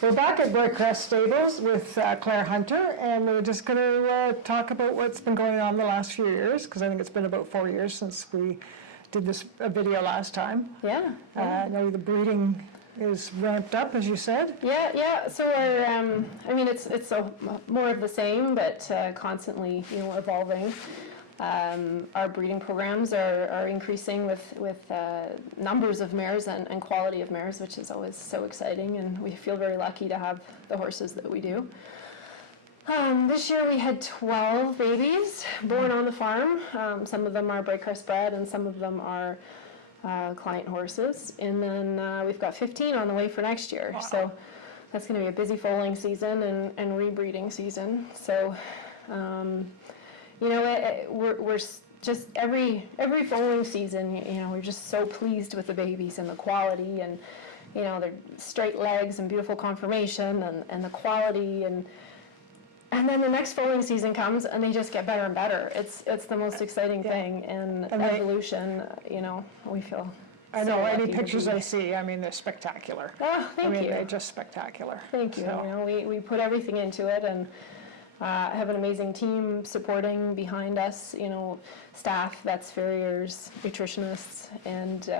We're back at Braecrest Stables with Claire Hunter, and we're just going to talk about what's been going on the last few years, because I think it's been about 4 years since we did this video last time. Yeah. I know the breeding is ramped up, as you said. Yeah. So we're, I mean, it's more of the same, but constantly, evolving. Our breeding programs are increasing with numbers of mares and quality of mares, which is always so exciting, and we feel very lucky to have the horses that we do. This year we had 12 babies born on the farm. Some of them are Braecrest bred and some of them are client horses. And then we've got 15 on the way for next year. Wow. So that's going to be a busy foaling season and rebreeding season. So we're just every foaling season, we're just so pleased with the babies and the quality, and their straight legs and beautiful conformation and the quality, and then the next foaling season comes and they just get better and better. It's the most exciting thing, and evolution, we feel. I know, any pictures I see, I mean, they're spectacular. Oh, thank you. They're just spectacular. Thank you. So. We put everything into it, and have an amazing team supporting behind us, staff, vets, farriers, nutritionists, and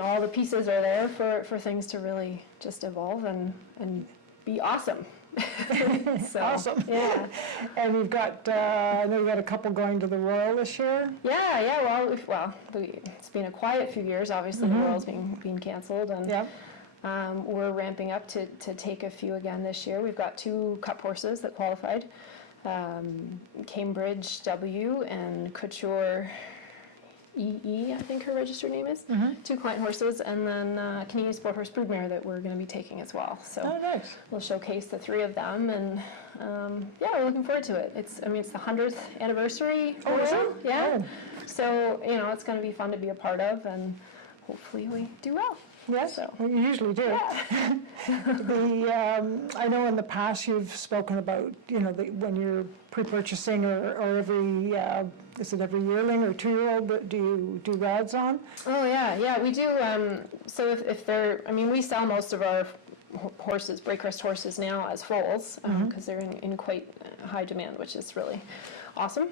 all the pieces are there for things to really just evolve and be awesome. So, awesome. Yeah. And we've got, I know we've got a couple going to the Royal this year. Yeah. Well, it's been a quiet few years. Obviously, the Royal's being canceled, and we're ramping up to take a few again this year. We've got 2 cup horses that qualified, Cambridge W and Couture EE, I think her registered name is. 2 client horses, and then Canadian Sport Horse Broodmare that we're going to be taking as well. So nice. We'll showcase the 3 of them, and we're looking forward to it. It's the 100th anniversary. Oh, is it? Yeah. Oh. So it's going to be fun to be a part of, and hopefully we do well. Yes, So. well, you usually do. Yeah. I know in the past you've spoken about, when you're pre-purchasing or every, is it every yearling or 2-year-old, but do you do rads on? Oh, yeah, we do. So if they're, we sell most of our horses, Braecrest horses now as foals, because they're in quite high demand, which is really awesome.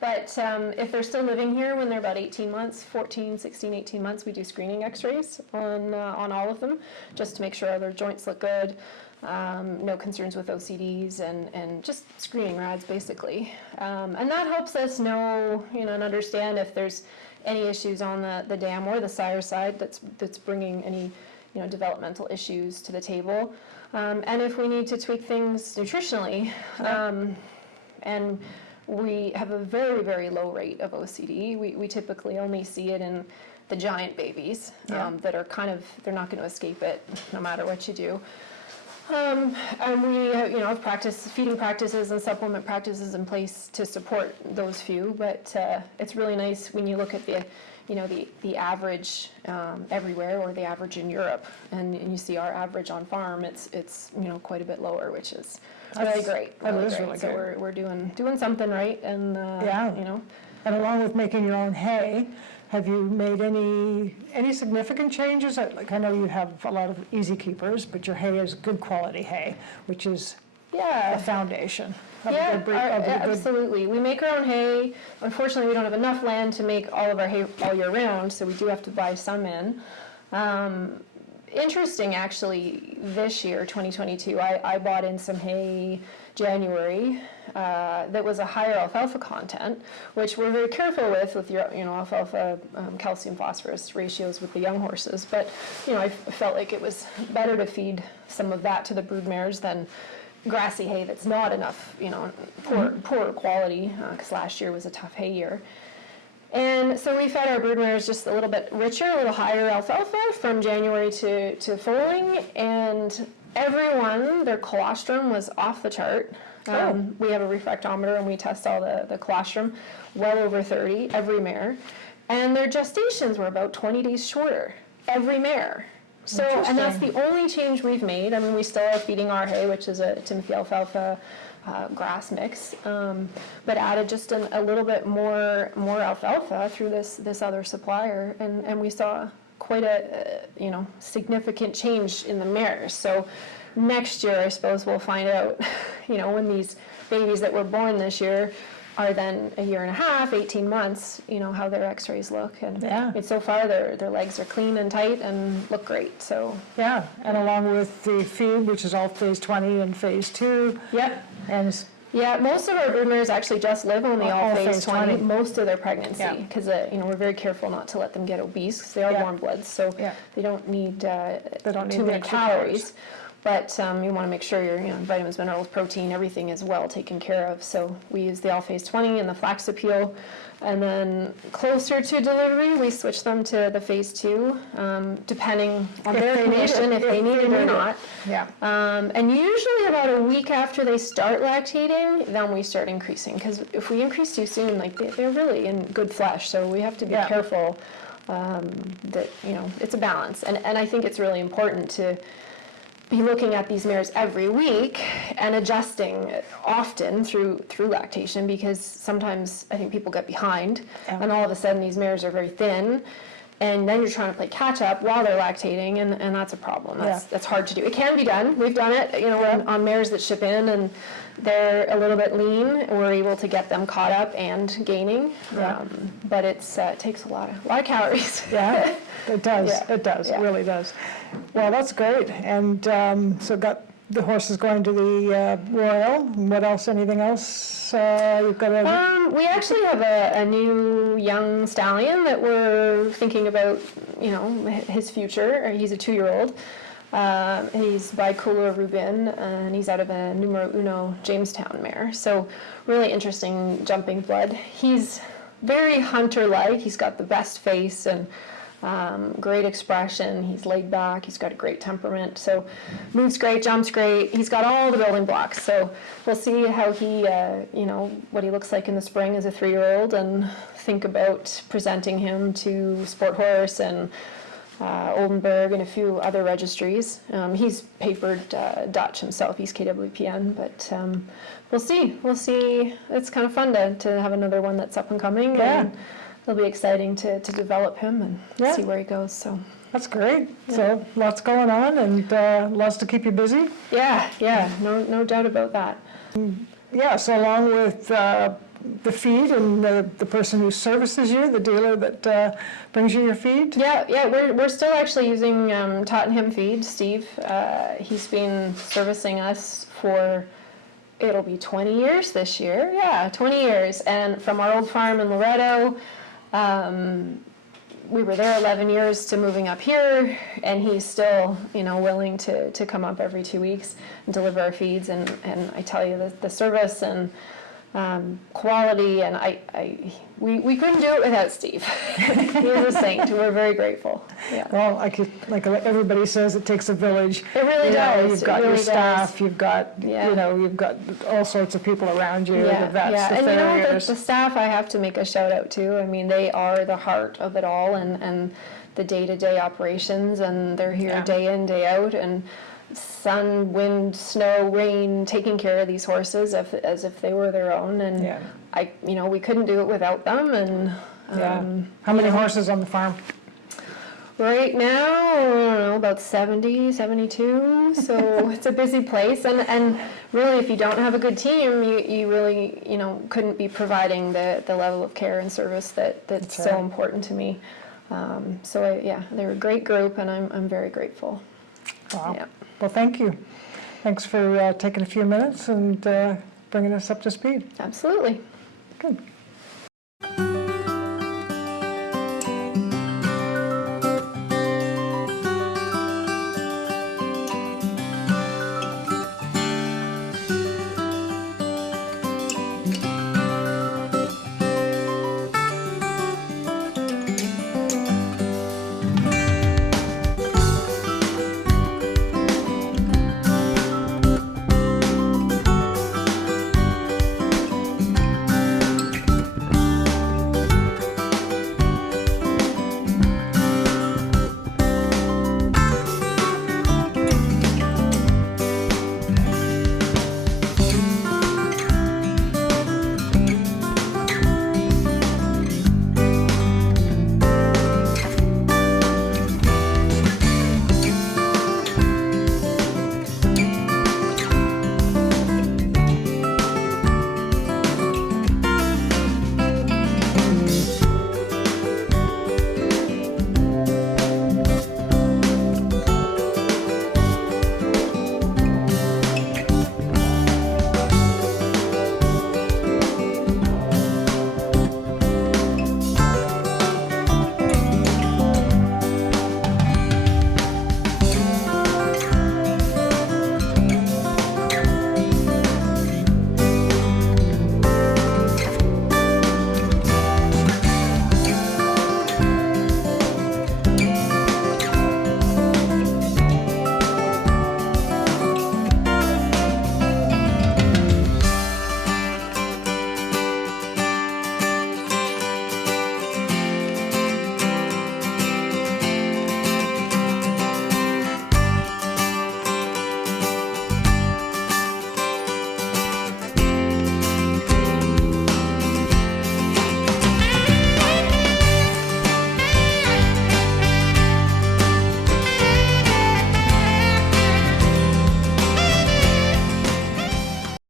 But if they're still living here when they're about 18 months, 14, 16, 18 months, we do screening x-rays on all of them, just to make sure their joints look good, no concerns with OCDs, and just screening rads, basically. And that helps us know, and understand if there's any issues on the dam or the sire side that's bringing any, developmental issues to the table. And if we need to tweak things nutritionally, and we have a very, very low rate of OCD. We typically only see it in the giant babies that are they're not going to escape it no matter what you do. And we have feeding practices and supplement practices in place to support those few, but it's really nice when you look at the average everywhere, or the average in Europe, and you see our average on farm, it's quite a bit lower, which is really great. That is really so good. we're doing something right, and And along with making your own hay, have you made any significant changes? Like, I know you have a lot of easy keepers, but your hay is good quality hay, which is a foundation. Absolutely. We make our own hay. Unfortunately, we don't have enough land to make all of our hay all year round, so we do have to buy some in. Interesting, actually, this year, 2022, I bought in some hay January that was a higher alfalfa content, which we're very careful with your alfalfa calcium phosphorus ratios with the young horses. But I felt like it was better to feed some of that to the brood mares than grassy hay that's not enough, poor quality, because last year was a tough hay year. And so we fed our brood mares just a little bit richer, a little higher alfalfa from January to foaling, and everyone, their colostrum was off the chart. We have a refractometer and we test all the colostrum, well over 30, every mare. And their gestations were about 20 days shorter, every mare. So, and that's the only change we've made. We still are feeding our hay, which is a Timothy alfalfa grass mix, but added just a little bit more alfalfa through this other supplier, and we saw quite a significant change in the mares. So next year, I suppose we'll find out, when these babies that were born this year are then a year and a half, 18 months, how their x-rays look. And Yeah. so far their legs are clean and tight and look great. So Yeah, and along with the feed, which is all phase 20 and phase 2. Yep. And Yeah, most of our broodmares actually just live on the all phase 20 most of their pregnancy, Yeah. because we're very careful not to let them get obese, because they are Yeah. warm bloods, so Yeah. they don't need don't need too the many extra calories. But you want to make sure your vitamins, minerals, protein, everything is well taken care of. So we use the all phase 20 and the flax appeal, and then closer to delivery we switch them to the phase 2, depending on If their they need condition, it. if they need it or not. Yeah. And usually about a week after they start lactating, then we start increasing. Because if we increase too soon, they're really in good flesh. So we have to be Yeah. careful that, it's a balance. And I think it's really important to be looking at these mares every week and adjusting often through lactation, because sometimes I think people get behind and all of a sudden these mares are very thin, and then you're trying to play catch up while they're lactating, and that's a problem. That's hard to do. It can be done. We've done it, on mares that ship in and they're a little bit lean. We're able to get them caught up and gaining, but it takes a lot of calories. Yeah, it does. Yeah. It does. Yeah. It really does. Well, that's great. And so got the horses going to the Royal. What else? Anything else? You've got a... We actually have a new young stallion that we're thinking about, his future. He's a 2-year-old. He's by Couleur Rubin, and he's out of a numero uno Jamestown mare. So really interesting jumping blood. He's very hunter-like. He's got the best face and great expression. He's laid back. He's got a great temperament. So moves great, jumps great. He's got all the building blocks. So we'll see how he, what he looks like in the spring as a 3-year-old, and think about presenting him to Sport Horse and Oldenburg and a few other registries. He's papered Dutch himself. He's KWPN, but we'll see. We'll see. It's kind of fun to have another one that's up and coming. Yeah. And it'll be exciting to develop him and see where he goes. So That's great. So lots going on, and lots to keep you busy. yeah, no doubt about that. Yeah, so along with the feed and the person who services you, the dealer that brings you your feed? Yeah, we're still actually using Tottenham Feed, Steve. He's been servicing us for, it'll be 20 years this year. Yeah, 20 years. And from our old farm in Loretto, we were there 11 years to moving up here, and he's still, willing to come up every 2 weeks and deliver our feeds. And I tell you, the service and quality, and we couldn't do it without Steve. He's a saint. We're very grateful. Yeah. Well, like everybody says, it takes a village. It really does. You've got It really your staff, does. you've got, you've got all sorts of people around you, the vets, the And farriers. the staff I have to make a shout out to. I mean, they are the heart of it all, and the day-to-day operations, and they're here day in, day out, and sun, wind, snow, rain, taking care of these horses as if they were their own. And we couldn't do it without them. And How many horses on the farm? right now, I don't know, about 70, 72. So it's a busy place. And really, if you don't have a good team, you really, couldn't be providing the level of care and service that's so important to me. They're a great group, and I'm very grateful. Wow. Yeah. Well, thank you. Thanks for taking a few minutes and bringing us up to speed. Absolutely. Good.